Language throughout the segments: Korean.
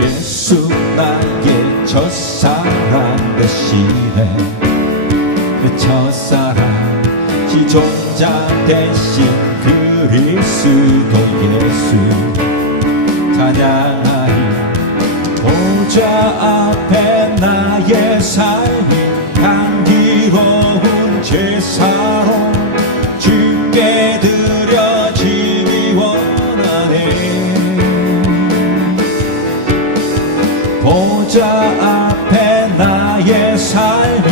예수 나의 첫사랑 대신에 그 첫사랑 지존자 대신 그리스도 예수 찬양하리. 보좌 앞에 나의 삶이 향기로운 제사로 주께 드려지기 원하네. 보좌 앞에 나의 삶이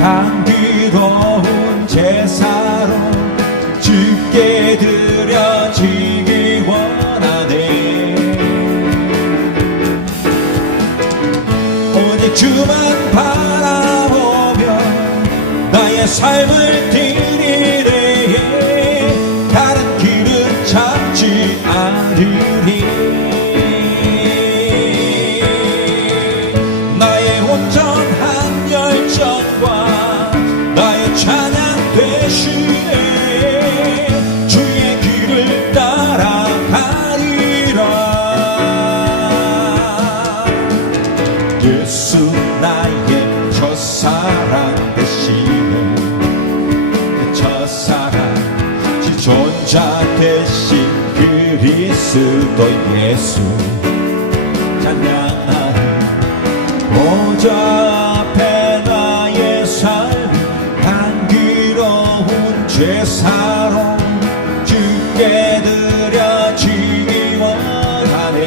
향기로운 제사로 주께 드려지기 원하네. 오직 주만 바라보며 나의 삶을 드리네. 다른 길은 찾지 않으리. 나의 온전한 열정과 나의 찬양 되시네. 주의 길을 따라가리라. 예수 나의 첫사랑 대신에 첫사랑 지존자 대신 그리스도 예수 찬양하리. 보좌 앞에 나의 삶 향기로운 제사로 주께 드려지기 원하네.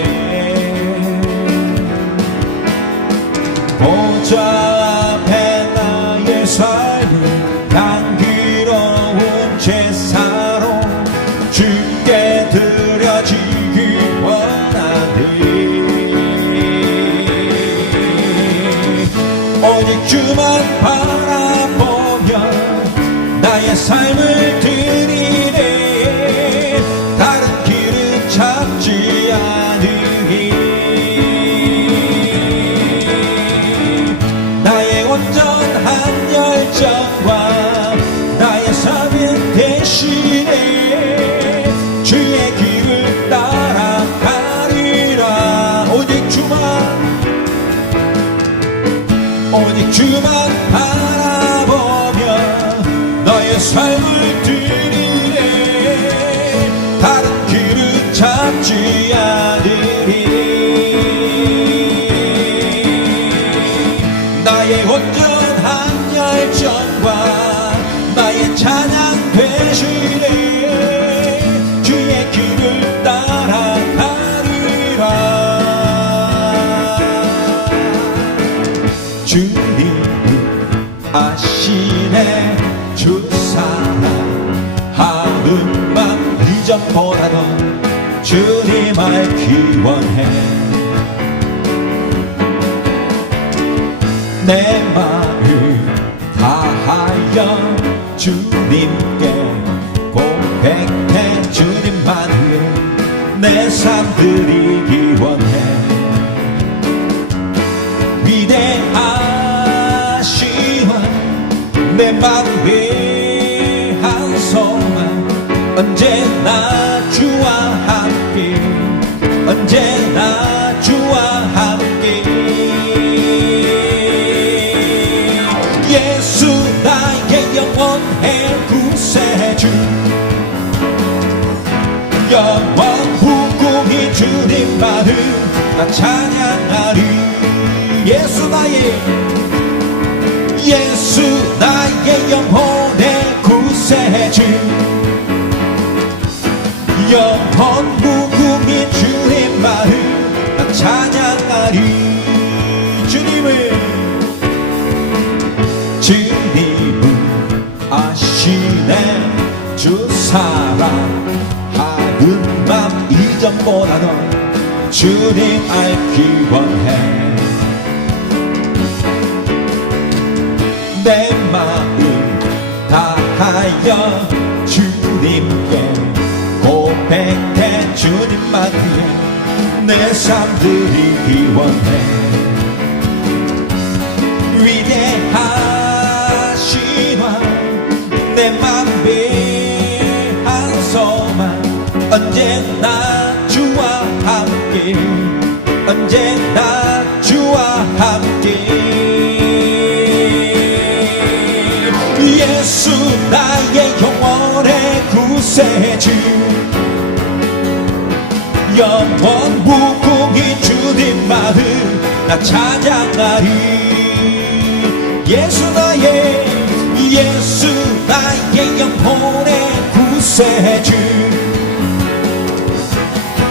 보좌 앞에 나의 삶 향기로운 제사로 주께 드려지기 원하네. 오직 주만 바라보며 나의 삶을 드리네. 다른 길은 찾지 않으리. 나의 온전한 열정과 나의 삶을 대신에 주의 길을 따라가리라. 오직 주만 바라보며 너의 삶을 드리네. 다른 길은 찾지 않으리. 나의 온전한 열정과 나의 찬양 되시네. 주의 길을 따라가리라. 주님은 아시네. 주 사랑하는 맘 이전보다도 주님 알기 원해. 내 마음 다하여 주님께 고백해. 주님만을 내 삶 드리기 원해. 위대하시원 내 마음의 한 소망 언제나 주와 함께. 언제나 주와 함께. 예수 나의 영혼해. 구세주 영원 무궁히 주님만을 나 찬양하리 예수 나의 영혼의 구세주 영원 무궁히 주님만을 나 찬양하리 주님은 아시네 주 사랑하는 맘 이전보다 더 주님 알기 원해 내 마음 다하여 주님께 고백해 주님만 위해 내 삶 드리기 원해 위대하시나 내 맘 배한소만 언제나 주와 함께 언제나 주와 함께 예수 나의 영혼의 구세주 영원 무궁히 주님만을 나 찬양하리 예수 나의 영혼의 구세주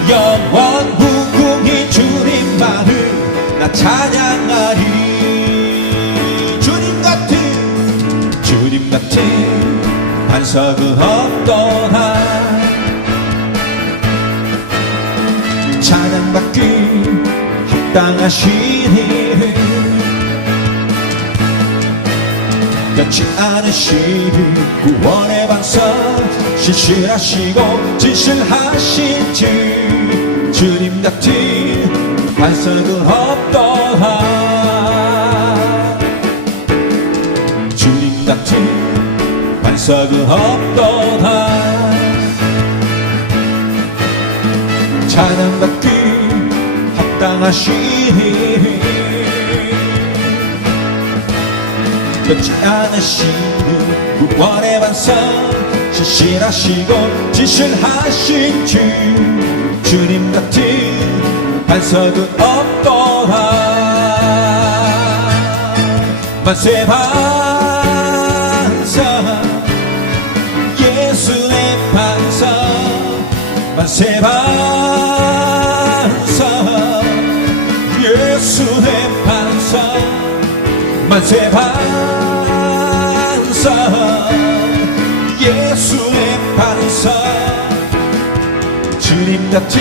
영원 무궁히 주님만을 나 찬양하리 주님 같은 반석은 없도다 찬양받기 합당하시니 변치 않으시니 구원의 반석 신실하시고 진실하신 주님 같은 반석은 없도다 주님 같은 반석은 없도다 찬양받기 합당하시니 변치 않으시는 구원의 반석 신실하시고 진실하신 주님 같은 반석은 없도다 만세 반석 예수의 반석 만세 반석 예수의 반석 만세 반석 예수의 반석 주님 같은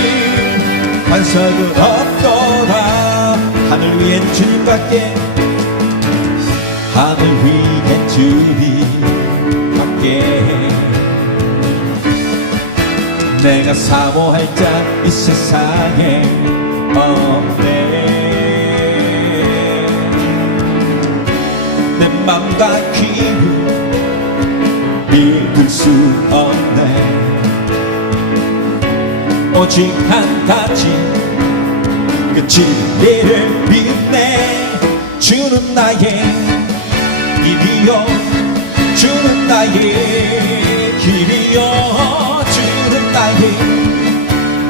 반석은 없도다 하늘 위엔 주님밖에 하늘 위엔 주님밖에 내가 사모할 자 이 세상에 없네 내 맘과 기분 믿을 수 없네 오직 한 가지 그 진리를 믿네 주는 나의 힘이요 주는 나의 힘이요 주는 나의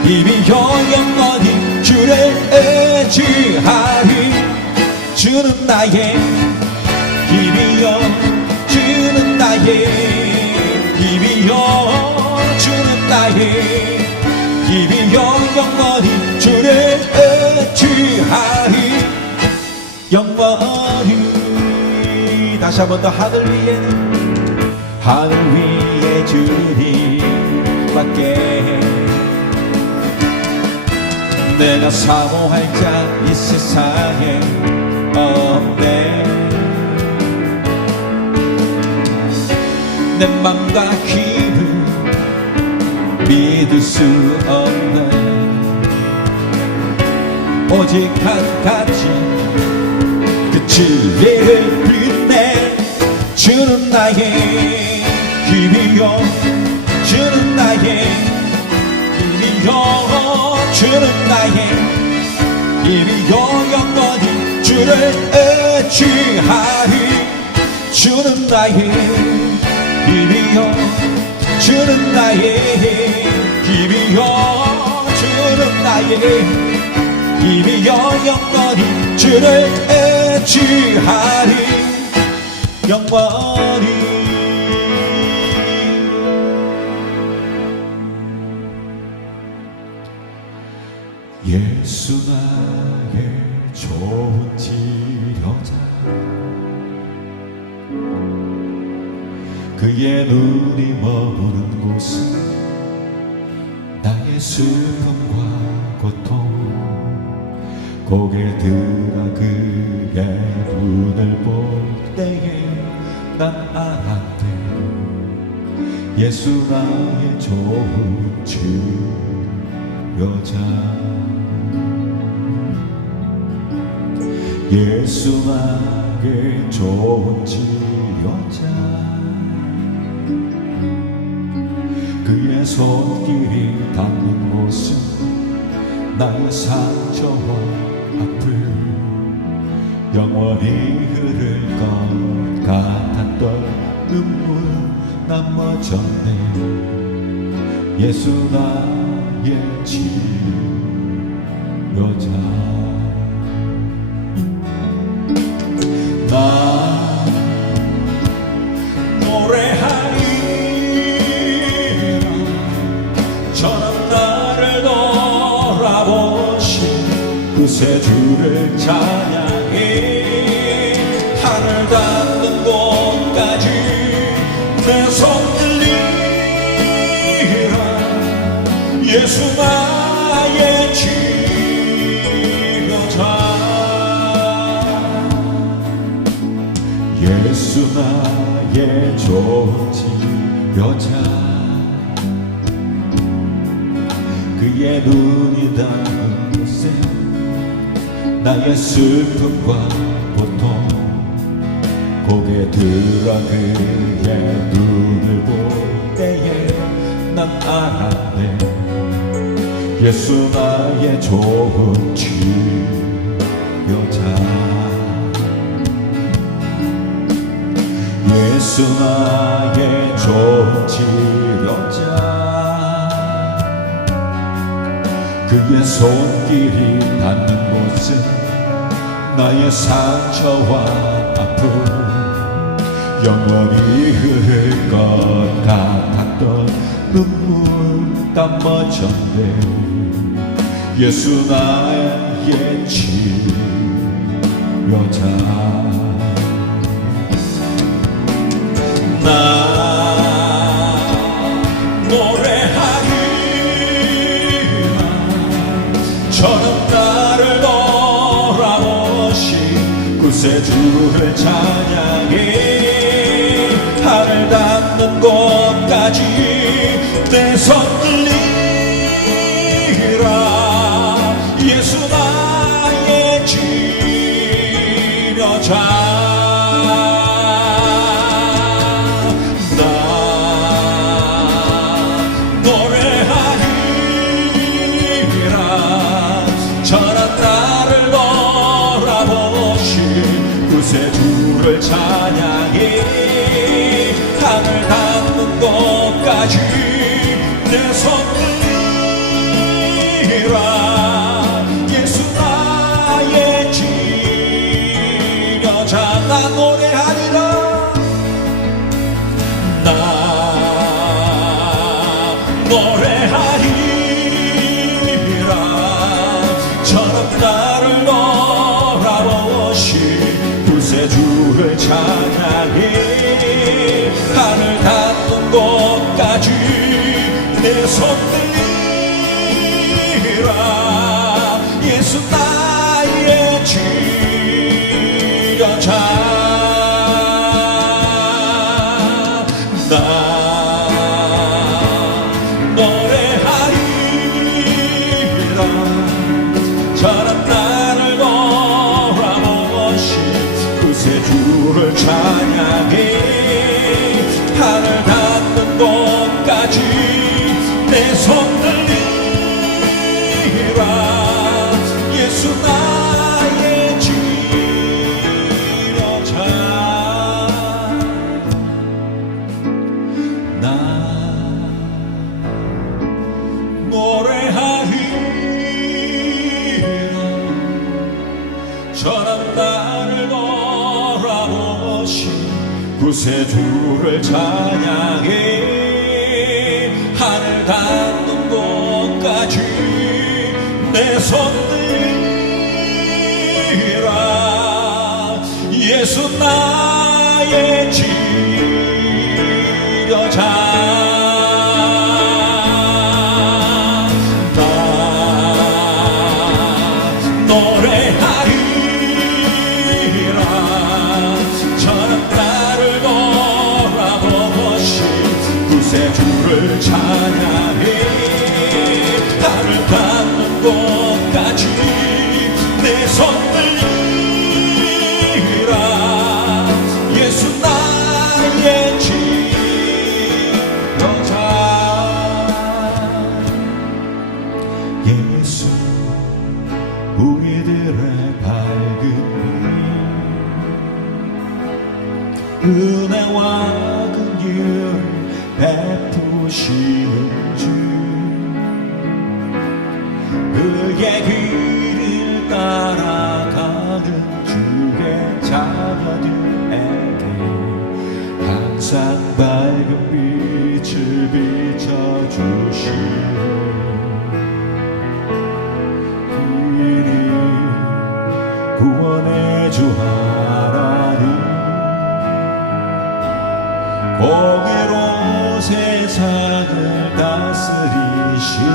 힘이요 영원히 주를 의지하리 주는 나의 힘이요 주는 나의 힘이요 주는 나의 힘이요 영원히 주를 의지하리 영원히 다시 한 번 더 하늘 위에 주님밖에 내가 사모할 자 이 세상에 없네 내 맘과 힘을 믿을 수 없네 오직 한 가지 그 진리를 빛내 주는 나의 힘이요 주는 나의 힘이요 주는 나의 힘이요 영원히 주를 의지하리 주는 나의 힘이요 나의 힘이여 주는 나의 힘이여 영원히 주를 대주하리 영원히 예수 나의 좋은 치료자 그의 눈이 머무는 곳은 나의 슬픔과 고통 고개 들어 그의 눈을 볼 때에 난 알았네 예수 나의 좋은 치료자 예수 나의 좋은 치료자 그의 손길이 닿는 곳은 나의 상처와 아픔 영원히 흐를 것 같았던 눈물 남아졌네 예수 나의 치료자 나 노래하리라 저는 나를 돌아보신 구세주를 찬양해 하늘 닿는 곳까지 내 손 들리라 예수 나의 치료자 예수 나의 좋은 치료자 그의 눈이 닿는 곳에 나의 슬픔과 고통 고개 들어 그의 눈을 볼 때에 난 알았네 예수 나의 좋은 치료자 예수 나의 좋은 치료자 그의 손길이 닿는 곳은 나의 상처와 아픔 영원히 흐를 것 같았던 눈물 감아졌네 예수 나의 치료자 나 노래하리라 저는 나를 돌아보신 구세주를 찬양해 하늘 닿는 곳까지 내 손 들리라 예수 나의 치료자 구세주를 찬양해 하늘 닿는 곳까지 내 손 들리라 예수 나의 치료자 나 노래하리라 나 노래하리라 저는 나를 돌아보신 구세주를 찬양해 하늘 닿는 곳까지 내 손 들리라 예수 나의 치료자 나 노래하리라 저는 나를 돌아보신 구세주를 찬양해 하늘 닿는 곳까지 내 손 들리라 예수 나의 치료자 나 구세주를 찬양해 하늘 닿는 곳까지 내 손 들리라. 예수 나의 지려자. 나 노래하리라. 저는 나를 돌아보시 구세주를 찬양해 나를 닿는 곳까지 내 손 들리라. 예수 나의 지도자. 예수 우리들의 밝은 은혜와 긍휼을 베푸시는 주. 그의 길을 따라가는 주의 자녀들에게 항상 밝은 빛을 비춰주시네. 그는 구원의 주 하나님 공의로 세상을 다스리시네.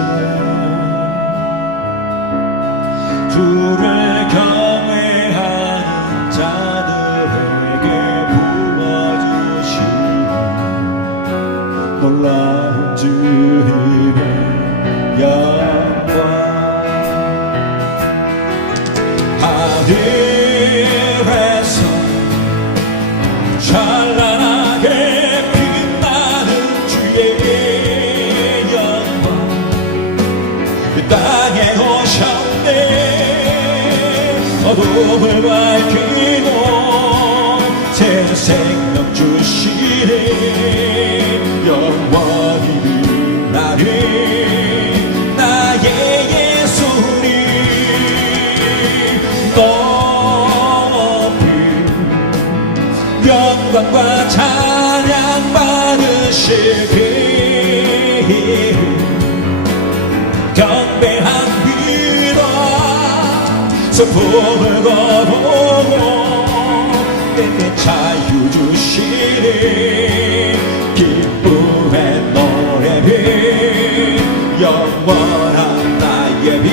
주를 경외하는 자들에게 부어주시는 놀라운 주님의 영광. 하늘에서 찬란하게 빛나는 주의 영광. 이 땅에 오셨네. 어둠을 밝히고 새 생명 주시네. 영원히 빛나는 나의 예수님. 높이 영광과 찬양 받으시길 경배한 위로 슬픔을 거두고 내게 자유 주시니 기쁨의 노래를 영원한 나의 빛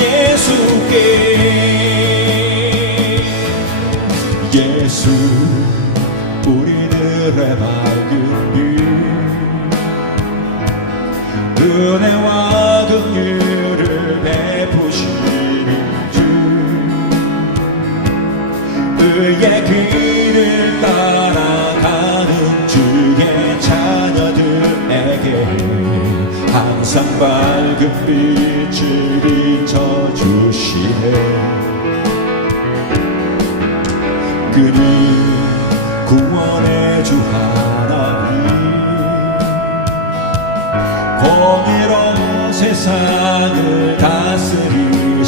예수께. 예수 우리들의 밝은 빛 은혜와 긍휼을 베푸시는 주. 그의 길을 따라가는 주의 자녀들에게 항상 밝은 빛을 비춰주시네. 그는 구원의 주 하나님 공의로 세상을 다스리시네.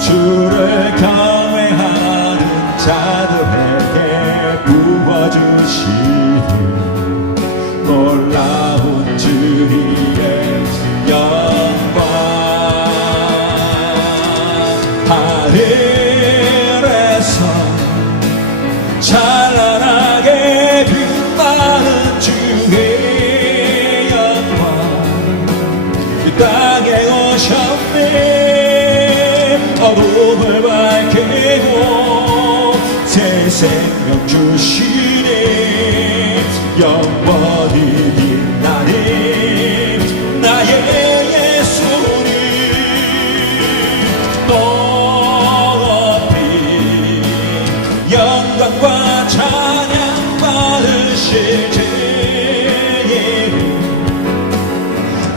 주를 경외하는 자들에게 부어주시는 놀라운 주님의 영광. 하늘에서 찬란하게 빛나는 주의 영광. 이 땅에 오셨네. 어둠을 밝히고 새 생명 주시네. 영원히 빛나는 나의 예수님. 높이 영광과 찬양 받으실 주의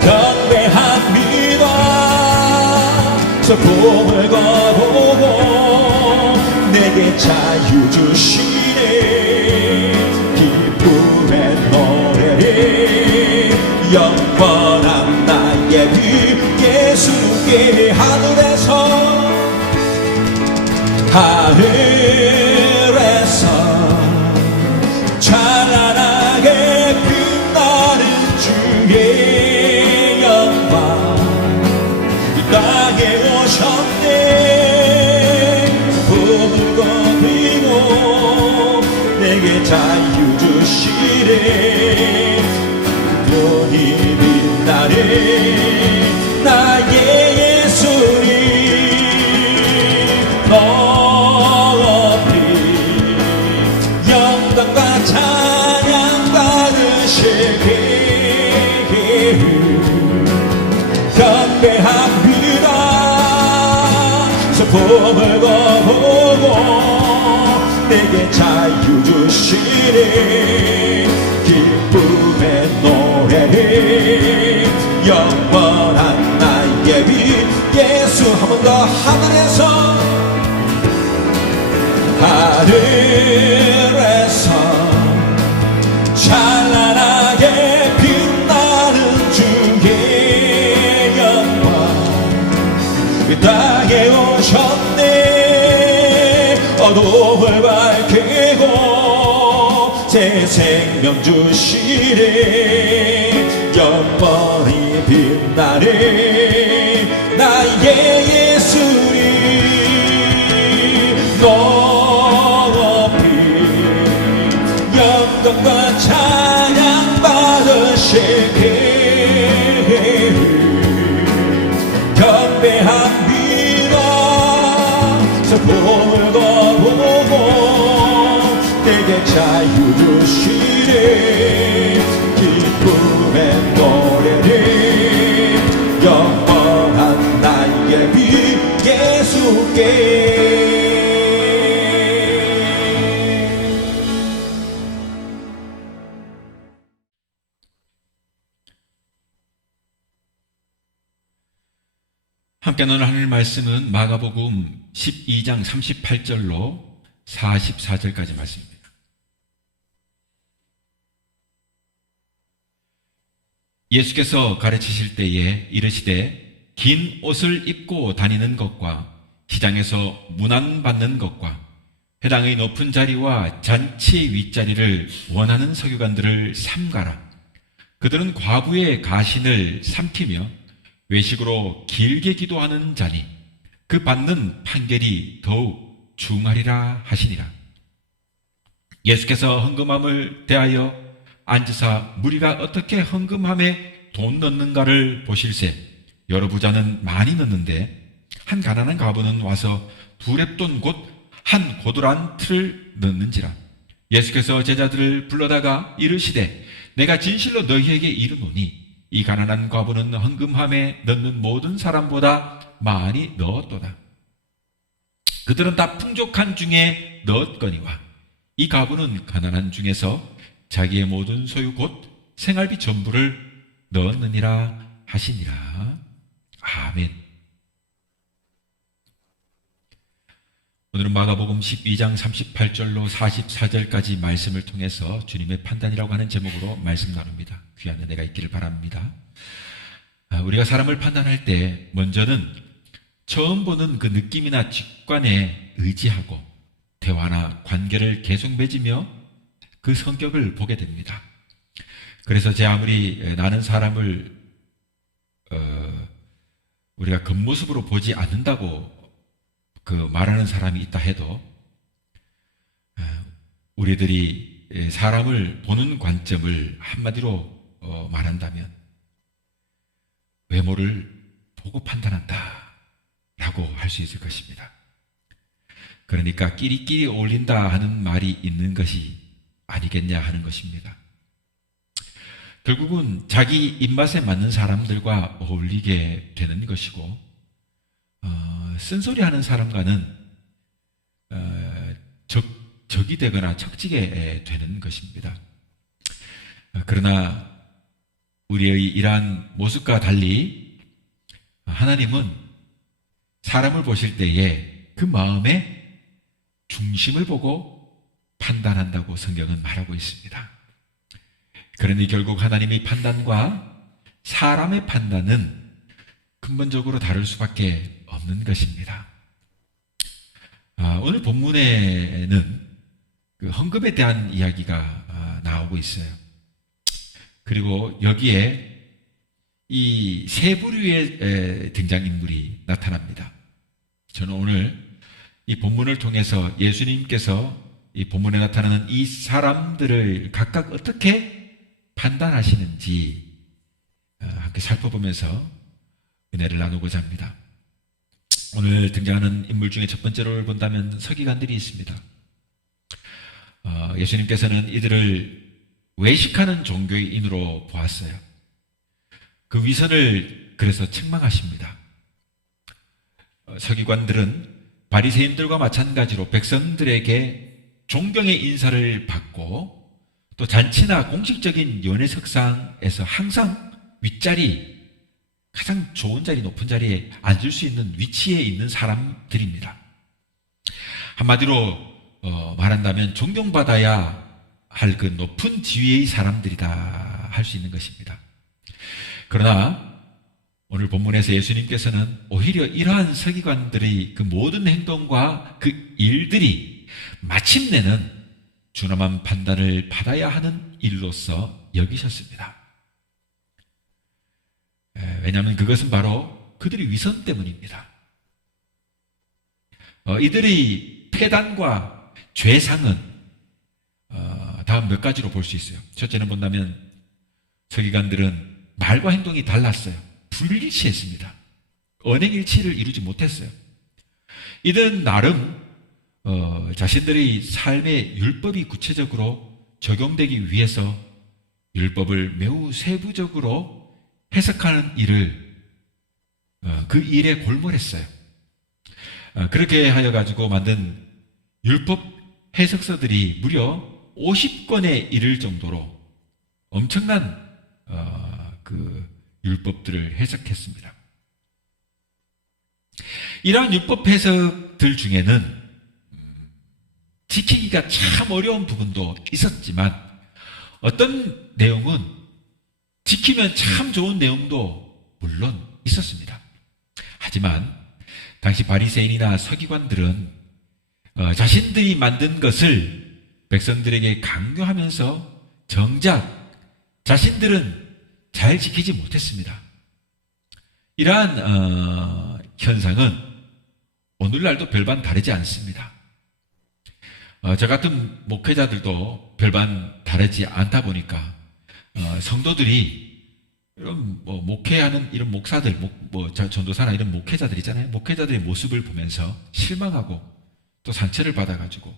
경배합니다. 슬픔을 거두고 내게 자유 주시네. 기쁨의 노래를 영원한 나의 빛 예수께. 하늘에서 자유 주시네. 눈이 빛나네 나의 예수님. 높이 영광과 찬양 받으시길 경배합니다. 슬픔을 거부고 내게 자유 주시니 기쁨의 노래를 영원한 나의 빛 예수. 한 번 더 하늘에서 찬란하게 빛나는 주의 영광 이 땅에 오셨네. 어둠을 밝히고 새 생명 주시네. 영원히 빛나네 나의 예수님. 높이 영광과 찬양 받으시길 경배합니다. 슬픔을 거부고 내게 자유 주시네. 기쁨의 노래를 영원한 나의 빛 예수께. 함께 나눌 하늘 말씀은 마가복음 12장 38절로 44절까지 말씀입니다. 예수께서 가르치실 때에 이르시되 긴 옷을 입고 다니는 것과 시장에서 문안받는 것과 회당의 높은 자리와 잔치 윗자리를 원하는 서기관들을 삼가라. 그들은 과부의 가신을 삼키며 외식으로 길게 기도하는 자니 그 받는 판결이 더욱 중하리라 하시니라. 예수께서 헌금함을 대하여 앉으사 무리가 어떻게 헌금함에 돈 넣는가를 보실세. 여러 부자는 많이 넣는데 한 가난한 과부는 와서 두 렙돈 곧 한 고두란 틀을 넣는지라. 예수께서 제자들을 불러다가 이르시되 내가 진실로 너희에게 이르노니 이 가난한 과부는 헌금함에 넣는 모든 사람보다 많이 넣었도다. 그들은 다 풍족한 중에 넣었거니와 이 과부는 가난한 중에서 자기의 모든 소유 곧 생활비 전부를 넣었느니라 하시니라. 아멘. 오늘은 마가복음 12장 38절로 44절까지 말씀을 통해서 주님의 판단이라고 하는 제목으로 말씀 나눕니다. 귀한 은혜가 있기를 바랍니다. 우리가 사람을 판단할 때 먼저는 처음 보는 그 느낌이나 직관에 의지하고 대화나 관계를 계속 맺으며 그 성격을 보게 됩니다. 그래서 제 아무리 나는 사람을 우리가 겉모습으로 보지 않는다고 그 말하는 사람이 있다 해도 우리들이 사람을 보는 관점을 한마디로 말한다면 외모를 보고 판단한다 라고 할 수 있을 것입니다. 그러니까 끼리끼리 어울린다 하는 말이 있는 것이 아니겠냐 하는 것입니다. 결국은 자기 입맛에 맞는 사람들과 어울리게 되는 것이고 쓴소리하는 사람과는 적이 되거나 척지게 되는 것입니다. 그러나 우리의 이러한 모습과 달리 하나님은 사람을 보실 때에 그 마음의 중심을 보고 판단한다고 성경은 말하고 있습니다. 그러니 결국 하나님의 판단과 사람의 판단은 근본적으로 다를 수밖에 없는 것입니다. 오늘 본문에는 그 헌금에 대한 이야기가 나오고 있어요. 그리고 여기에 이 세 부류의 등장인물이 나타납니다. 저는 오늘 이 본문을 통해서 예수님께서 이 본문에 나타나는 이 사람들을 각각 어떻게 판단하시는지 함께 살펴보면서 은혜를 나누고자 합니다. 오늘 등장하는 인물 중에 첫 번째로 본다면 서기관들이 있습니다. 예수님께서는 이들을 외식하는 종교인으로 보았어요. 그 위선을 그래서 책망하십니다. 서기관들은 바리새인들과 마찬가지로 백성들에게 존경의 인사를 받고 또 잔치나 공식적인 연회석상에서 항상 윗자리, 가장 좋은 자리, 높은 자리에 앉을 수 있는 위치에 있는 사람들입니다. 한마디로 말한다면 존경받아야 할 그 높은 지위의 사람들이다 할 수 있는 것입니다. 그러나 오늘 본문에서 예수님께서는 오히려 이러한 서기관들의 그 모든 행동과 그 일들이 마침내는 준엄한 판단을 받아야 하는 일로서 여기셨습니다. 왜냐하면 그것은 바로 그들의 위선 때문입니다. 이들의 폐단과 죄상은 다음 몇 가지로 볼 수 있어요. 첫째는 본다면 서기관들은 말과 행동이 달랐어요. 불일치했습니다. 언행일치를 이루지 못했어요. 이들은 나름 자신들의 삶의 율법이 구체적으로 적용되기 위해서 율법을 매우 세부적으로 해석하는 일을 그 일에 골몰했어요. 그렇게 하여 가지고 만든 율법 해석서들이 무려 50권에 이를 정도로 엄청난 그 율법들을 해석했습니다. 이러한 율법 해석들 중에는 지키기가 참 어려운 부분도 있었지만 어떤 내용은 지키면 참 좋은 내용도 물론 있었습니다. 하지만 당시 바리새인이나 서기관들은 자신들이 만든 것을 백성들에게 강요하면서 정작 자신들은 잘 지키지 못했습니다. 이러한 현상은 오늘날도 별반 다르지 않습니다. 저 같은 목회자들도 별반 다르지 않다 보니까 성도들이 이런 목회하는 이런 목사들, 전도사나 이런 목회자들 있잖아요. 목회자들의 모습을 보면서 실망하고 또 상처를 받아가지고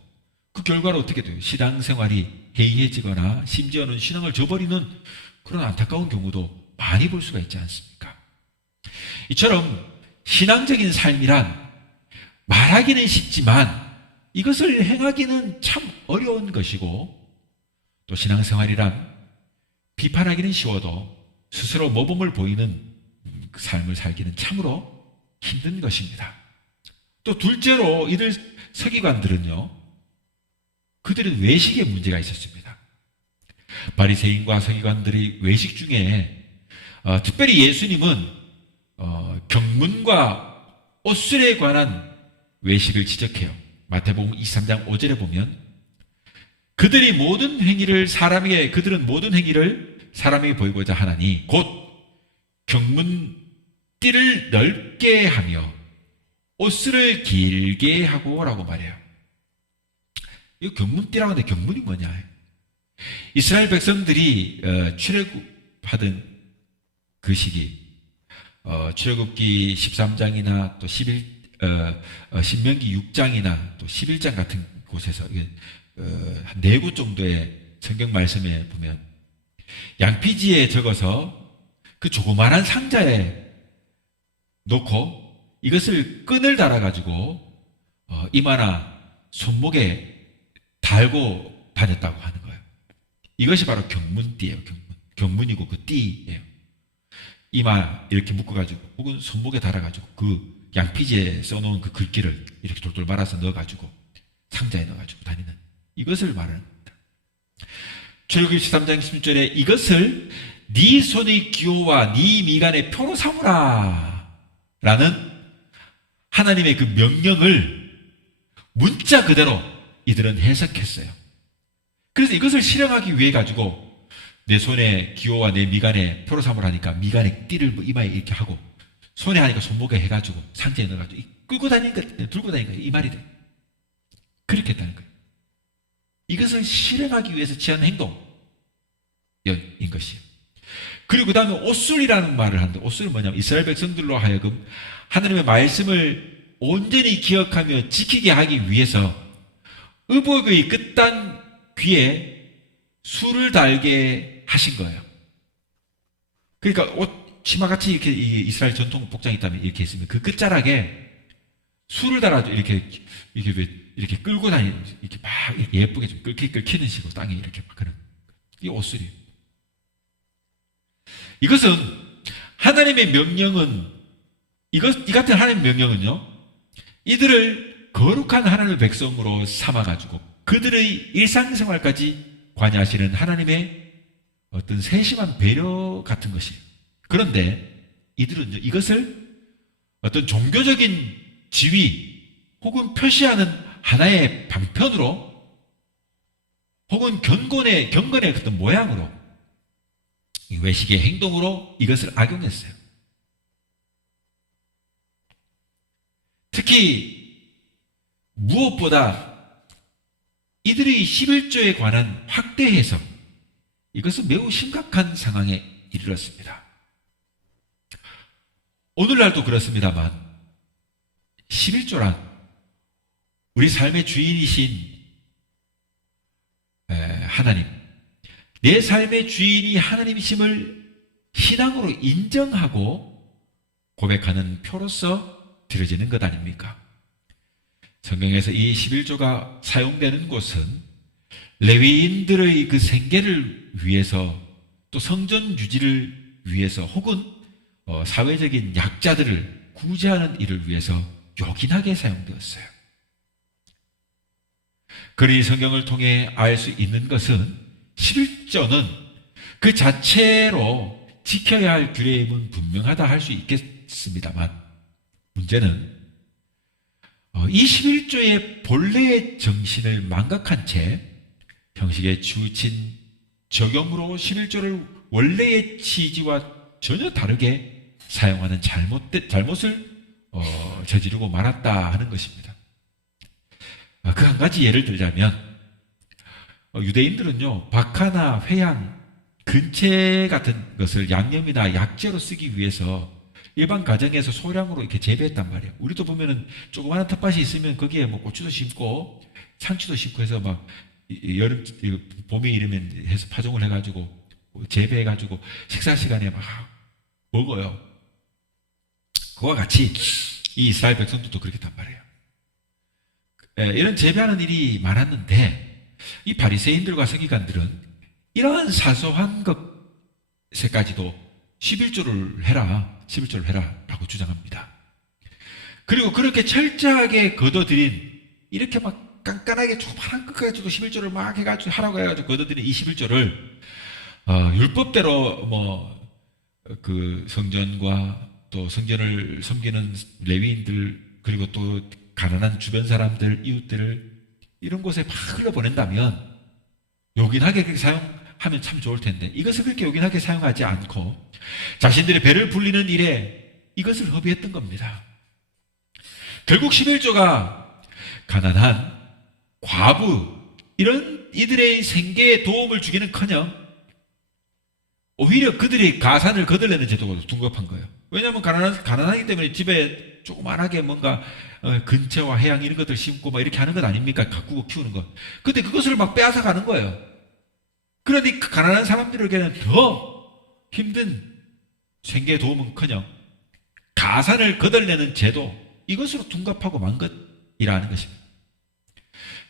그 결과로 어떻게 돼요? 신앙생활이 해이해지거나 심지어는 신앙을 저버리는 그런 안타까운 경우도 많이 볼 수가 있지 않습니까? 이처럼 신앙적인 삶이란 말하기는 쉽지만 이것을 행하기는 참 어려운 것이고 또 신앙생활이란 비판하기는 쉬워도 스스로 모범을 보이는 그 삶을 살기는 참으로 힘든 것입니다. 또 둘째로 이들 서기관들은요, 그들은 외식에 문제가 있었습니다. 바리새인과 서기관들의 외식 중에 특별히 예수님은 경문과 옷술에 관한 외식을 지적해요. 마태복음 23장 5절에 보면 그들은 모든 행위를 사람에게 보이고자 하나니 곧 경문띠를 넓게 하며 옷술을 길게 하고 라고 말해요. 이 경문띠라고 하는데 경문이 뭐냐? 이스라엘 백성들이 출애굽하던 그 시기 출애굽기 13장이나 또 신명기 6장이나 또 11장 같은 곳에서 한 4곳 정도의 성경 말씀에 보면 양피지에 적어서 그 조그만한 상자에 놓고 이것을 끈을 달아가지고 이마나 손목에 달고 다녔다고 하는 거예요. 이것이 바로 경문띠예요. 경문이고 그 띠예요. 이마 이렇게 묶어가지고 혹은 손목에 달아가지고 그 양피지에 써놓은 그 글귀를 이렇게 돌돌 말아서 넣어가지고 상자에 넣어가지고 다니는 이것을 말하는 겁니다. 출애굽기 13장 16절에 이것을 네 손의 기호와 네 미간의 표로 삼으라 라는 하나님의 그 명령을 문자 그대로 이들은 해석했어요. 그래서 이것을 실행하기 위해 가지고 내 손에 기호와 내 미간에 표로 삼으라니까 미간에 띠를 이마에 이렇게 하고 손에 하니까 손목에 해가지고 상자에 넣어가지고 끌고 다니니까 들고 다니니까 이 말이 돼. 그렇게 했다는 거예요. 이것을 실행하기 위해서 취한 행동인 것이에요. 그리고 그 다음에 옷술이라는 말을 하는데, 옷술은 뭐냐면 이스라엘 백성들로 하여금 하나님의 말씀을 온전히 기억하며 지키게 하기 위해서 의복의 끝단 귀에 술을 달게 하신 거예요. 그러니까 옷 치마같이 이렇게 이스라엘 전통 복장이 있다면 이렇게 있으면 그 끝자락에 술을 달아도 이렇게 끌고 다니는, 이렇게 막 예쁘게 좀 끌키는 식으로 땅에 이렇게 막 그런, 이 옷술이에요. 이것은 하나님의 명령은, 이 같은 하나님의 명령은요, 이들을 거룩한 하나님의 백성으로 삼아가지고 그들의 일상생활까지 관여하시는 하나님의 어떤 세심한 배려 같은 것이에요. 그런데 이들은 이것을 어떤 종교적인 지위 혹은 표시하는 하나의 방편으로 혹은 경건의 어떤 모양으로, 외식의 행동으로 이것을 악용했어요. 특히 무엇보다 이들의 11조에 관한 확대 해석, 이것은 매우 심각한 상황에 이르렀습니다. 오늘날도 그렇습니다만 11조란 우리 삶의 주인이신 하나님, 내 삶의 주인이 하나님이심을 신앙으로 인정하고 고백하는 표로서 드려지는 것 아닙니까? 성경에서 이 11조가 사용되는 곳은 레위인들의 그 생계를 위해서, 또 성전 유지를 위해서, 혹은 사회적인 약자들을 구제하는 일을 위해서 요긴하게 사용되었어요. 그러니 성경을 통해 알 수 있는 것은 11조는 그 자체로 지켜야 할 규례임은 분명하다 할 수 있겠습니다만, 문제는 이 11조의 본래의 정신을 망각한 채 형식에 치우친 적용으로 11조를 원래의 취지와 전혀 다르게 사용하는 잘못을 저지르고 말았다 하는 것입니다. 그 한 가지 예를 들자면, 유대인들은요, 박하나 회양, 근체 같은 것을 양념이나 약재로 쓰기 위해서 일반 가정에서 소량으로 이렇게 재배했단 말이에요. 우리도 보면은 조그마한 텃밭이 있으면 거기에 뭐 고추도 심고 상추도 심고 해서 막 여름, 봄이 이르면 해서 파종을 해가지고 재배해가지고 식사 시간에 막 먹어요. 그와 같이 이 이스라엘 백성들도 그렇게 했단 말이에요. 이런 재배하는 일이 많았는데, 이 바리새인들과 서기관들은 이러한 사소한 것에까지도 11조를 해라 라고 주장합니다. 그리고 그렇게 철저하게 거둬들인, 이렇게 막 깐깐하게 조그만한 것 가지고 11조를 막 해가지고 하라고 해가지고 거둬들인 이 11조를 율법대로 그 성전과 또 성전을 섬기는 레위인들, 그리고 또 가난한 주변 사람들, 이웃들을 이런 곳에 막 흘러보낸다면 요긴하게 그렇게 사용하면 참 좋을 텐데, 이것을 그렇게 요긴하게 사용하지 않고 자신들의 배를 불리는 일에 이것을 허비했던 겁니다. 결국 11조가 가난한 과부, 이런 이들의 생계에 도움을 주기는커녕 오히려 그들이 가산을 거들내는 제도가 둔갑한 거예요. 왜냐하면 가난하기 때문에 집에 조그만하게 뭔가 근처와 해양 이런 것들 심고 막 이렇게 하는 것 아닙니까? 가꾸고 키우는 것. 근데 그것을 막 빼앗아 가는 거예요. 그러니 그 가난한 사람들에게는 더 힘든 생계에 도움은커녕 가산을 거들내는 제도, 이것으로 둔갑하고 만 것이라는 것입니다.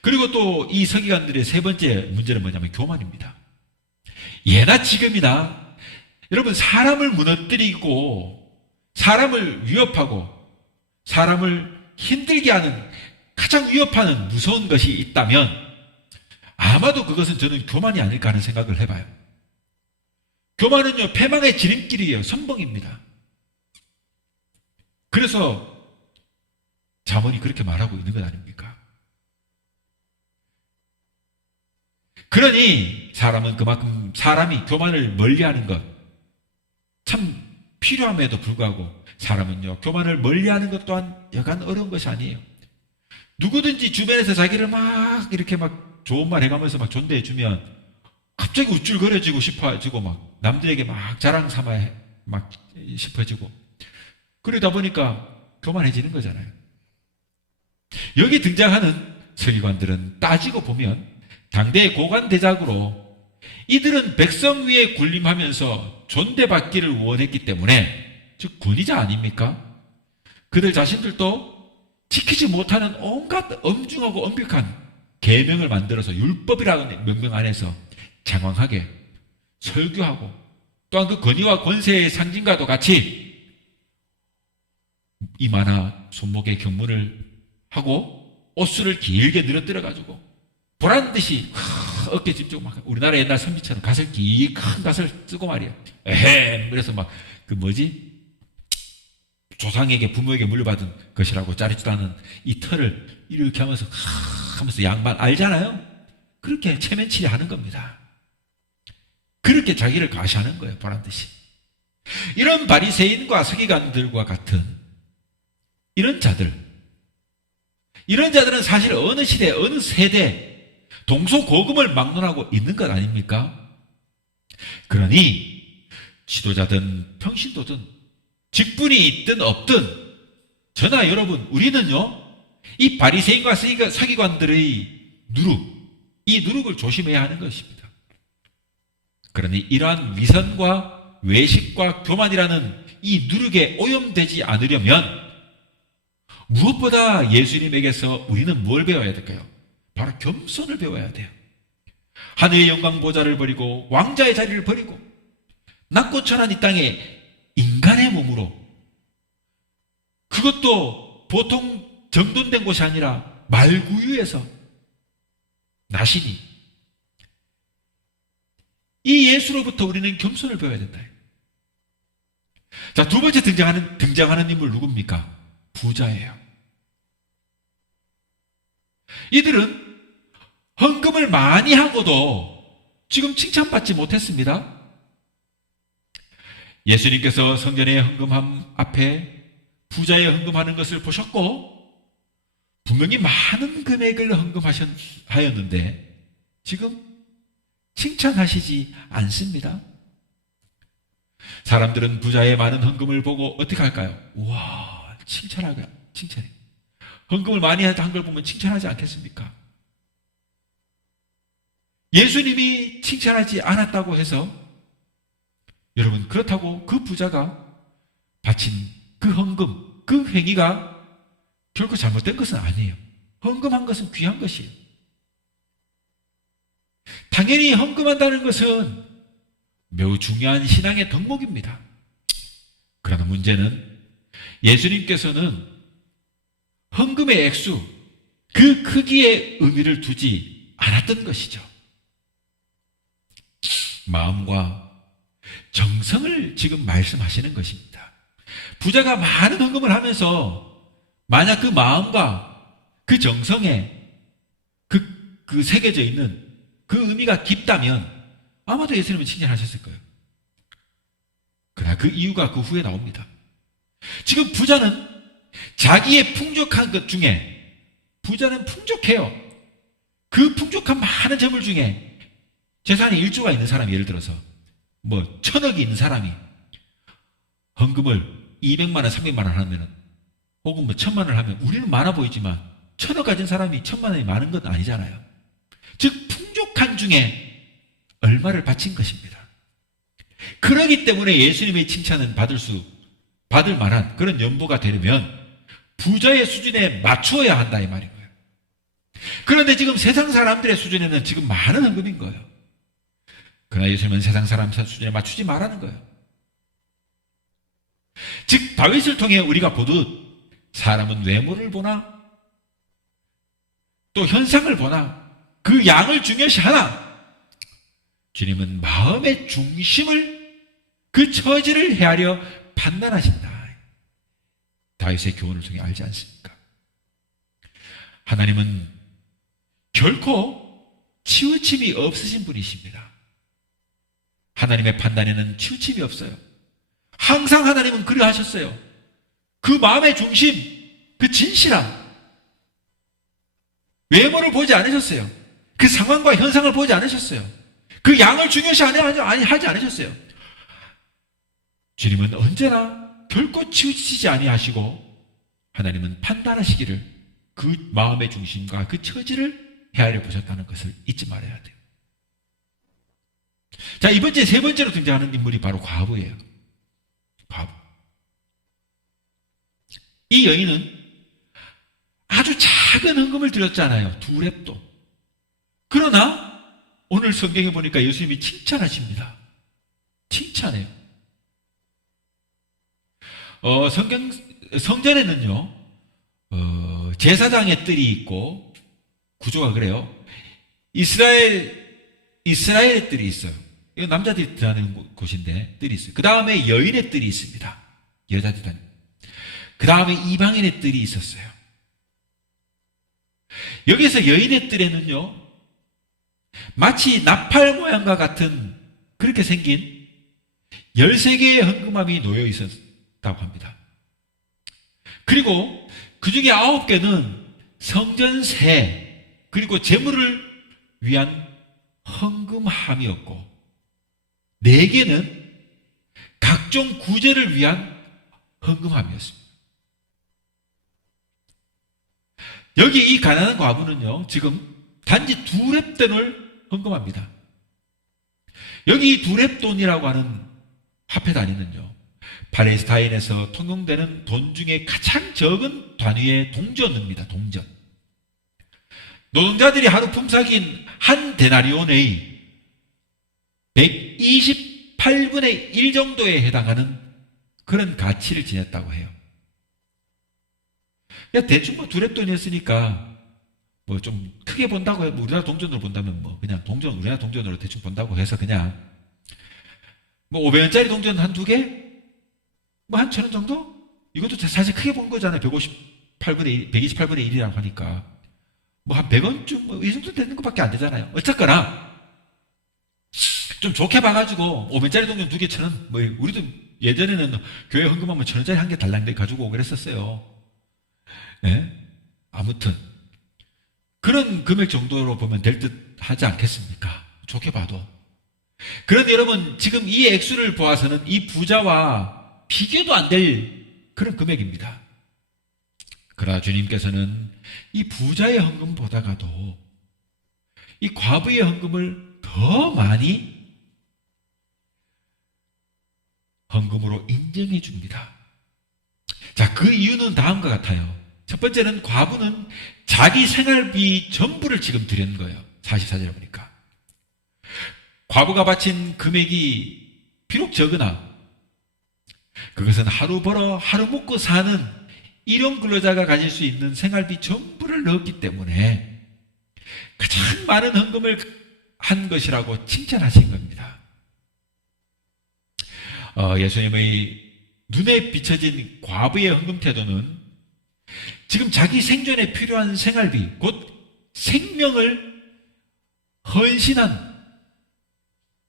그리고 또 이 서기관들의 세 번째 문제는 뭐냐면 교만입니다. 예나 지금이나 여러분, 사람을 무너뜨리고 사람을 위협하고 사람을 힘들게 하는 가장 위협하는 무서운 것이 있다면 아마도 그것은 저는 교만이 아닐까 하는 생각을 해봐요. 교만은요, 패망의 지름길이에요. 선봉입니다. 그래서 잠언이 그렇게 말하고 있는 것 아닙니까? 그러니 사람은 그만큼 사람이 교만을 멀리하는 것 참 필요함에도 불구하고 사람은요, 교만을 멀리하는 것 또한 여간 어려운 것이 아니에요. 누구든지 주변에서 자기를 막 이렇게 막 좋은 말 해가면서 막 존대해주면 갑자기 우쭐거려지고 싶어지고 막 남들에게 막 자랑 삼아 막 싶어지고 그러다 보니까 교만해지는 거잖아요. 여기 등장하는 서기관들은 따지고 보면 당대의 고관대작으로 이들은 백성 위에 군림하면서 존대받기를 원했기 때문에 즉 군의자 아닙니까? 그들 자신들도 지키지 못하는 온갖 엄중하고 엄격한 계명을 만들어서 율법이라는 명명 안에서 장황하게 설교하고 또한 그 권위와 권세의 상징과도 같이 이마나 손목에 경문을 하고 옷수를 길게 늘어뜨려 가지고 보란듯이 어깨 집중 막 우리나라 옛날 선비처럼 갓을 큰 갓을 쓰고 말이야. 에헴 그래서 막 그 뭐지 조상에게 부모에게 물려받은 것이라고 짜릿지도 않은 이 털을 이렇게 하면서 양반 알잖아요. 그렇게 체면치레 하는 겁니다. 그렇게 자기를 과시하는 거예요. 보란듯이. 이런 바리새인과 서기관들과 같은 이런 자들은 사실 어느 시대 어느 세대 동서고금을 막론하고 있는 것 아닙니까? 그러니 지도자든 평신도든 직분이 있든 없든 저나 여러분 우리는요 이 바리새인과 서기관들의 이 누룩을 조심해야 하는 것입니다. 그러니 이러한 위선과 외식과 교만이라는 이 누룩에 오염되지 않으려면 무엇보다 예수님에게서 우리는 뭘 배워야 될까요? 바로 겸손을 배워야 돼요. 하늘의 영광 보좌를 버리고 왕자의 자리를 버리고 낮고 천한 이 땅에 인간의 몸으로 그것도 보통 정돈된 곳이 아니라 말구유에서 나시니 이 예수로부터 우리는 겸손을 배워야 된다. 자, 두 번째 등장하는 인물 누굽니까? 부자예요. 이들은 헌금을 많이 하고도 지금 칭찬받지 못했습니다. 예수님께서 성전의 헌금함 앞에 부자의 헌금하는 것을 보셨고 분명히 많은 금액을 헌금하였는데 지금 칭찬하시지 않습니다. 사람들은 부자의 많은 헌금을 보고 어떻게 할까요? 우와, 칭찬해. 헌금을 많이 한 걸 보면 칭찬하지 않겠습니까? 예수님이 칭찬하지 않았다고 해서 여러분 그렇다고 그 부자가 바친 그 헌금, 그 행위가 결코 잘못된 것은 아니에요. 헌금한 것은 귀한 것이에요. 당연히 헌금한다는 것은 매우 중요한 신앙의 덕목입니다. 그러나 문제는 예수님께서는 헌금의 액수, 그 크기에 의미를 두지 않았던 것이죠. 마음과 정성을 지금 말씀하시는 것입니다. 부자가 많은 헌금을 하면서 만약 그 마음과 그 정성에 그 새겨져 있는 그 의미가 깊다면 아마도 예수님은 칭찬하셨을 거예요. 그러나 그 이유가 그 후에 나옵니다. 지금 부자는 자기의 풍족한 것 중에 부자는 풍족해요. 그 풍족한 많은 재물 중에 재산이 1조가 있는 사람이 예를 들어서 1,000억이 있는 사람이 헌금을 200만 원, 300만 원 하면 혹은 1,000만 원을 하면 우리는 많아 보이지만 1,000억 가진 사람이 1,000만 원이 많은 건 아니잖아요. 즉 풍족한 중에 얼마를 바친 것입니다. 그러기 때문에 예수님의 칭찬은 받을 만한 그런 연보가 되려면 부자의 수준에 맞추어야 한다 이 말인 거예요. 그런데 지금 세상 사람들의 수준에는 지금 많은 헌금인 거예요. 그러나 예수님은 세상 사람 수준에 맞추지 말라는 거예요. 즉 다윗을 통해 우리가 보듯 사람은 외모를 보나 또 현상을 보나 그 양을 중요시하나 주님은 마음의 중심을 그 처지를 헤아려 판단하신다. 다윗의 교훈을 통해 알지 않습니까? 하나님은 결코 치우침이 없으신 분이십니다. 하나님의 판단에는 치우침이 없어요. 항상 하나님은 그러하셨어요. 그 마음의 중심, 그 진실함, 외모를 보지 않으셨어요. 그 상황과 현상을 보지 않으셨어요. 그 양을 중요시 하지 않으셨어요. 주님은 언제나 결코 치우치지 아니하시고 하나님은 판단하시기를 그 마음의 중심과 그 처지를 헤아려 보셨다는 것을 잊지 말아야 돼요. 자, 이번 주에 세 번째로 등장하는 인물이 바로 과부예요. 과부. 이 여인은 아주 작은 헌금을 드렸잖아요. 2렙도. 그러나 오늘 성경에 보니까 예수님이 칭찬하십니다. 칭찬해요. 성전에는요, 제사장의 뜰이 있고, 구조가 그래요. 이스라엘의 뜰이 있어요. 이거 남자들이 다니는 곳인데, 뜰이 있어요. 그 다음에 여인의 뜰이 있습니다. 여자들이 다니는. 그 다음에 이방인의 뜰이 있었어요. 여기서 여인의 뜰에는요, 마치 나팔 모양과 같은 그렇게 생긴 13개의 헌금함이 놓여 있었다고 합니다. 그리고 그 중에 9개는 성전세, 그리고 재물을 위한 헌금함이었고, 4개는 각종 구제를 위한 헌금함이었습니다. 여기 이 가난한 과부는요, 지금 단지 2렙돈을 헌금합니다. 여기 이 2렙돈이라고 하는 화폐 단위는요, 팔레스타인에서 통용되는 돈 중에 가장 적은 단위의 동전입니다. 동전. 노동자들이 하루 품삯인 한 데나리온의 128분의 1 정도에 해당하는 그런 가치를 지녔다고 해요. 대충 2렙돈이었으니까 뭐 좀 크게 본다고 해, 우리나라 동전으로 본다면 뭐 그냥 우리나라 동전으로 대충 본다고 해서 그냥 뭐 500원짜리 동전 한 2개? 뭐 한 1,000원 정도? 이것도 사실 크게 본 거잖아요. 128분의 1이라고 하니까. 뭐 한 100원쯤, 뭐 이 정도 되는 것밖에 안 되잖아요. 어쨌거나, 좀 좋게 봐가지고, 500원짜리 동전 2개 1,000원, 뭐, 우리도 예전에는 교회 헌금하면 1,000원짜리 한 개 달라는데 가지고 오고 그랬었어요. 예? 아무튼. 그런 금액 정도로 보면 될 듯 하지 않겠습니까? 좋게 봐도. 그런데 여러분, 지금 이 액수를 보아서는 이 부자와 비교도 안 될 그런 금액입니다. 그러나 주님께서는 이 부자의 헌금보다가도 이 과부의 헌금을 더 많이 헌금으로 인정해 줍니다. 자, 그 이유는 다음과 같아요. 첫 번째는 과부는 자기 생활비 전부를 지금 드리는 거예요. 44절에 보니까. 과부가 바친 금액이 비록 적으나 그것은 하루 벌어 하루 먹고 사는 일용 근로자가 가질 수 있는 생활비 전부를 넣었기 때문에 가장 많은 헌금을 한 것이라고 칭찬하신 겁니다. 예수님의 눈에 비춰진 과부의 헌금 태도는 지금 자기 생존에 필요한 생활비, 곧 생명을 헌신한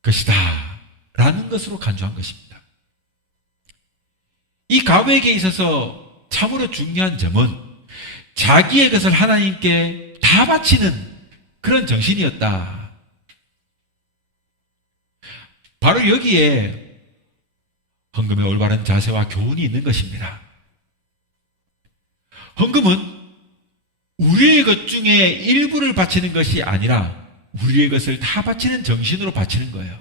것이다 라는 것으로 간주한 것입니다. 이 과부에게 있어서 참으로 중요한 점은 자기의 것을 하나님께 다 바치는 그런 정신이었다. 바로 여기에 헌금의 올바른 자세와 교훈이 있는 것입니다. 헌금은 우리의 것 중에 일부를 바치는 것이 아니라 우리의 것을 다 바치는 정신으로 바치는 거예요.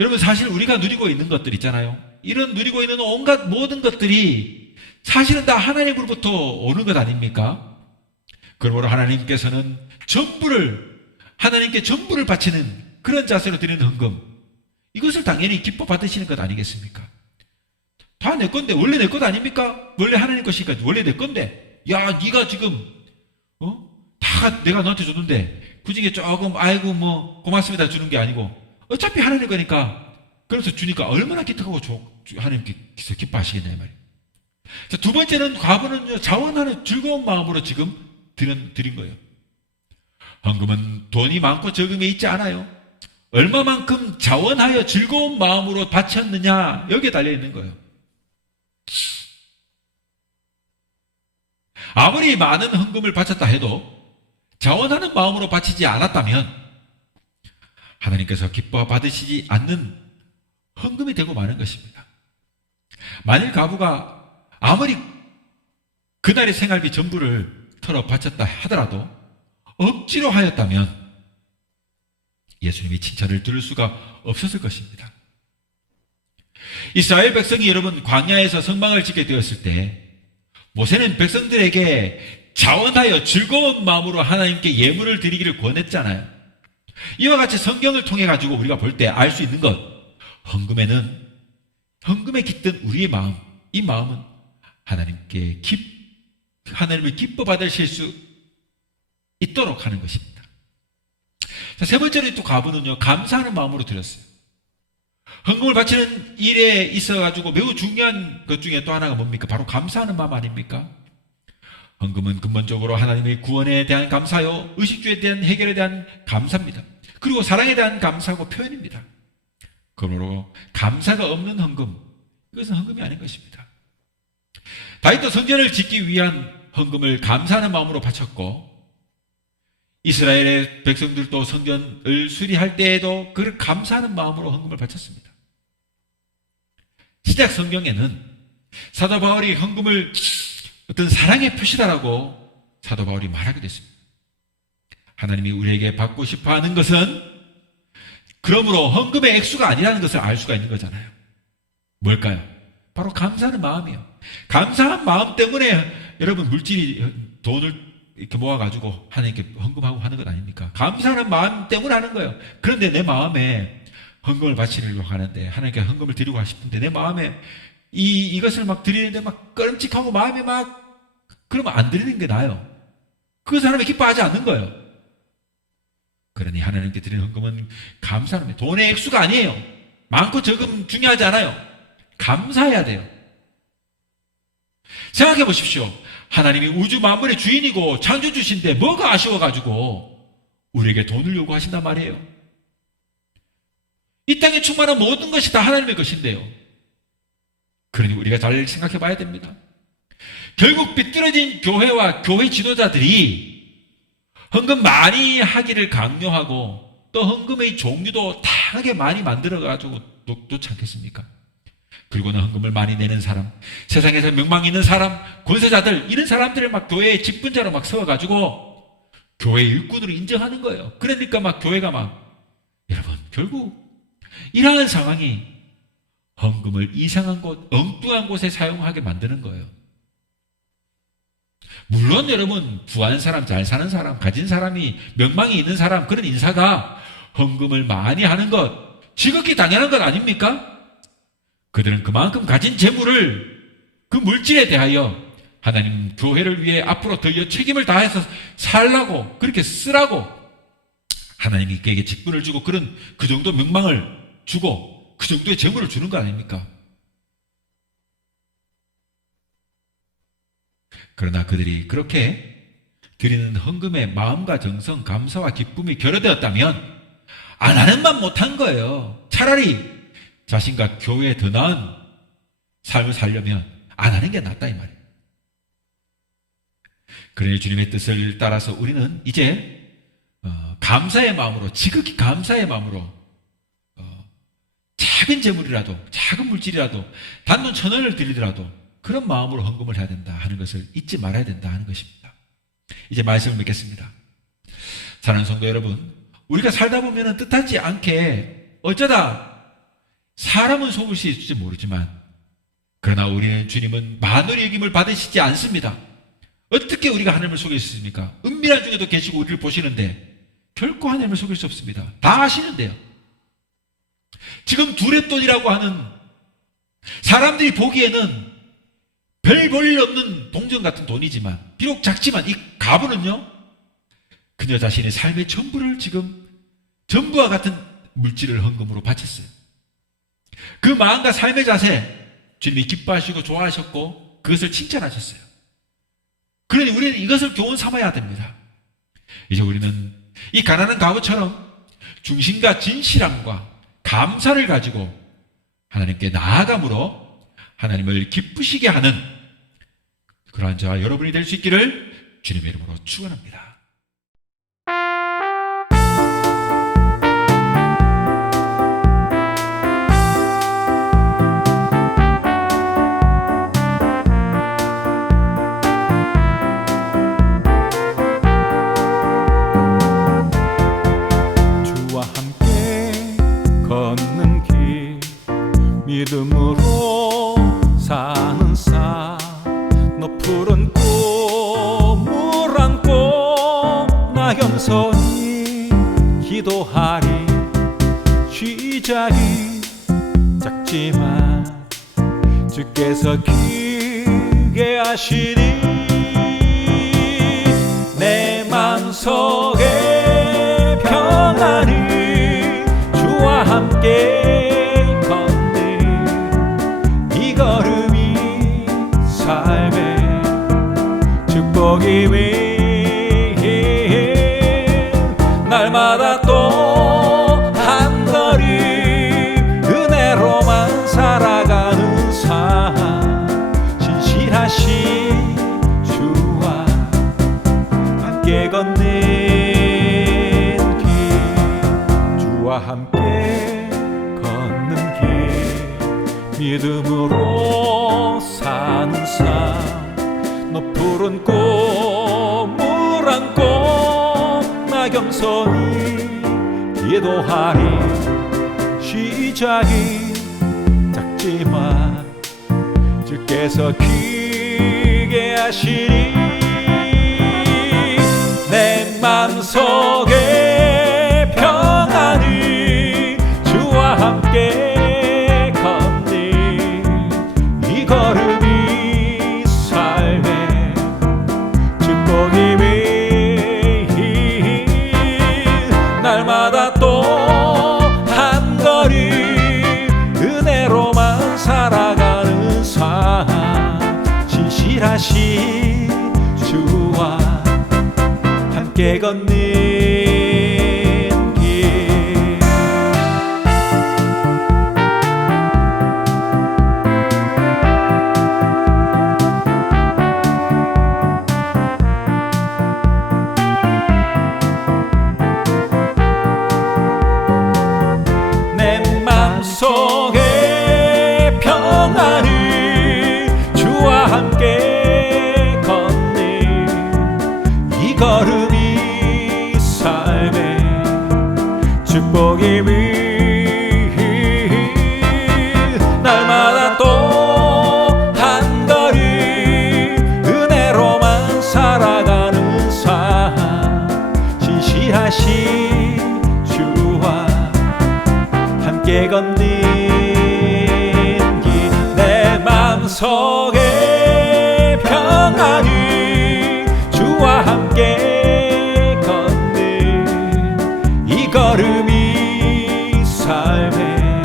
여러분, 사실 우리가 누리고 있는 것들 있잖아요. 이런 누리고 있는 온갖 모든 것들이 사실은 다 하나님으로부터 오는 것 아닙니까? 그러므로 하나님께서는 하나님께 전부를 바치는 그런 자세로 드리는 헌금, 이것을 당연히 기뻐 받으시는 것 아니겠습니까? 다 내 건데, 원래 내 것 아닙니까? 원래 하나님 것이니까 원래 내 건데, 야, 네가 지금 다 내가 너한테 줬는데 그 중에 조금 아이고 뭐 고맙습니다 주는 게 아니고 어차피 하나님 거니까, 그래서 주니까 얼마나 기특하고 하나님께서 기뻐하시겠냐 이 말이에요. 자, 두 번째는 과부는 자원하는 즐거운 마음으로 지금 드린 거예요. 헌금은 돈이 많고 적음에 있지 않아요. 얼마만큼 자원하여 즐거운 마음으로 바쳤느냐, 여기에 달려 있는 거예요. 아무리 많은 헌금을 바쳤다 해도 자원하는 마음으로 바치지 않았다면 하나님께서 기뻐 받으시지 않는 헌금이 되고 마는 것입니다. 만일 과부가 아무리 그날의 생활비 전부를 털어 바쳤다 하더라도 억지로 하였다면 예수님이 칭찬을 들을 수가 없었을 것입니다. 이스라엘 백성이 여러분 광야에서 성막을 짓게 되었을 때 모세는 백성들에게 자원하여 즐거운 마음으로 하나님께 예물을 드리기를 권했잖아요. 이와 같이 성경을 통해 가지고 우리가 볼 때 알 수 있는 것, 헌금에 깃든 우리의 마음, 이 마음은 하나님을 기뻐 받으실 수 있도록 하는 것입니다. 자, 세 번째로 또 과부는요, 감사하는 마음으로 드렸어요. 헌금을 바치는 일에 있어가지고 매우 중요한 것 중에 또 하나가 뭡니까? 바로 감사하는 마음 아닙니까? 헌금은 근본적으로 하나님의 구원에 대한 감사요, 의식주에 대한 해결에 대한 감사입니다. 그리고 사랑에 대한 감사하고 표현입니다. 그러므로 감사가 없는 헌금, 이것은 헌금이 아닌 것입니다. 다윗도 성전을 짓기 위한 헌금을 감사하는 마음으로 바쳤고, 이스라엘의 백성들도 성전을 수리할 때에도 그를 감사하는 마음으로 헌금을 바쳤습니다. 신약 성경에는 사도 바울이 헌금을 어떤 사랑의 표시다라고 사도 바울이 말하기도 했습니다. 하나님이 우리에게 받고 싶어 하는 것은 그러므로 헌금의 액수가 아니라는 것을 알 수가 있는 거잖아요. 뭘까요? 바로 감사하는 마음이에요. 감사한 마음 때문에 여러분 돈을 이렇게 모아가지고 하나님께 헌금하고 하는 것 아닙니까? 감사하는 마음 때문에 하는 거예요. 그런데 내 마음에 헌금을 바치려고 하는데, 하나님께 헌금을 드리고 싶은데 내 마음에 이것을 막 드리는데 막 꺼림칙하고 마음이 그러면 안 드리는 게 나아요. 그 사람이 기뻐하지 않는 거예요. 그러니 하나님께 드리는 헌금은 감사하는 거예요. 돈의 액수가 아니에요. 많고 적음 중요하지 않아요. 감사해야 돼요. 생각해 보십시오. 하나님이 우주 만물의 주인이고 창조주신데 뭐가 아쉬워가지고 우리에게 돈을 요구하신단 말이에요. 이 땅에 충만한 모든 것이 다 하나님의 것인데요. 그러니 우리가 잘 생각해 봐야 됩니다. 결국 삐뚤어진 교회와 교회 지도자들이 헌금 많이 하기를 강요하고 또 헌금의 종류도 다양하게 많이 만들어가지고 놓지 않겠습니까? 그리고는 헌금을 많이 내는 사람, 세상에서 명망 있는 사람, 권세자들, 이런 사람들을 막 교회의 직분자로 막 세워가지고 교회 일꾼으로 인정하는 거예요. 그러니까 막 교회가 여러분, 결국 이러한 상황이 헌금을 이상한 곳, 엉뚱한 곳에 사용하게 만드는 거예요. 물론 여러분, 부한 사람, 잘 사는 사람, 가진 사람이, 명망이 있는 사람, 그런 인사가 헌금을 많이 하는 것, 지극히 당연한 것 아닙니까? 그들은 그만큼 가진 재물을 그 물질에 대하여 하나님 교회를 위해 앞으로 더 책임을 다해서 살라고, 그렇게 쓰라고 하나님이 그에게 직분을 주고 그 정도 명망을 주고 그 정도의 재물을 주는 거 아닙니까? 그러나 그들이 그렇게 드리는 헌금의 마음과 정성, 감사와 기쁨이 결여되었다면 안 하는 만 못한 거예요. 차라리 자신과 교회에 더 나은 삶을 살려면 안 하는 게 낫다 이 말이에요. 그러니 주님의 뜻을 따라서 우리는 이제 감사의 마음으로, 지극히 감사의 마음으로 작은 재물이라도, 작은 물질이라도, 단돈 1,000원을 드리더라도 그런 마음으로 헌금을 해야 된다 하는 것을 잊지 말아야 된다 하는 것입니다. 이제 말씀을 맺겠습니다. 사랑하는 성도 여러분, 우리가 살다 보면 뜻하지 않게 어쩌다 사람은 속을 수 있을지 모르지만, 그러나 우리는 주님은 만원의 여김을 받으시지 않습니다. 어떻게 우리가 하나님을 속일 수 있습니까? 은밀한 중에도 계시고 우리를 보시는데 결코 하나님을 속일 수 없습니다. 다 아시는데요. 지금 두랫돈이라고 하는, 사람들이 보기에는 별 볼일 없는 동전 같은 돈이지만, 비록 작지만 이 가부는요, 그녀 자신의 삶의 전부를 지금 전부와 같은 물질을 헌금으로 바쳤어요. 그 마음과 삶의 자세, 주님이 기뻐하시고 좋아하셨고 그것을 칭찬하셨어요. 그러니 우리는 이것을 교훈 삼아야 됩니다. 이제 우리는 이 가난한 과부처럼 중심과 진실함과 감사를 가지고 하나님께 나아감으로 하나님을 기쁘시게 하는 그러한 저와 여러분이 될 수 있기를 주님의 이름으로 축원합니다. 믿음으로 사는 삶 높은 꿈을 안고 나 겸손히 기도하리 시작이 작지만 주께서 크게 하시리 내 맘속에 평안이 주와 함께 걷는 이 걸음이 삶의 축복이 위해 날마다 또 한 걸음 은혜로만 살아가는 삶 신실하신 주와 함께 걷는 길 주와 함께 걷는 길 믿음으로 사는 삶 높은 꿈을 안고 나 겸손히 기도하리 시작이 작지만 주께서 크게 하시리 내 맘속에 평안이 주와 함께 걷는 이 걸음이 삶의 축복이 위해 날마다 또 한 걸음 은혜로만 살아가는 삶 신실하신 주와 함께 걷는 길 내 맘속에 평안을 주와 함께 걷는 이 걸음이 삶의 축복이 위해 날마다 또 한 걸음 은혜로만 살아가는 삶 신실하신 주와 함께 걷는 길 내 맘속에 평안이 주와 함께 걷는 이 걸음이 삶의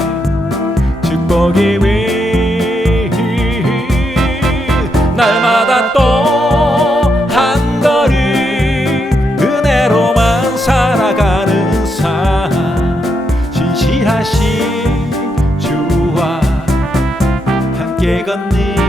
축복이 위해 날마다 또 한 걸음 은혜로만 살아가는 삶 신실하신 주와 함께 걷는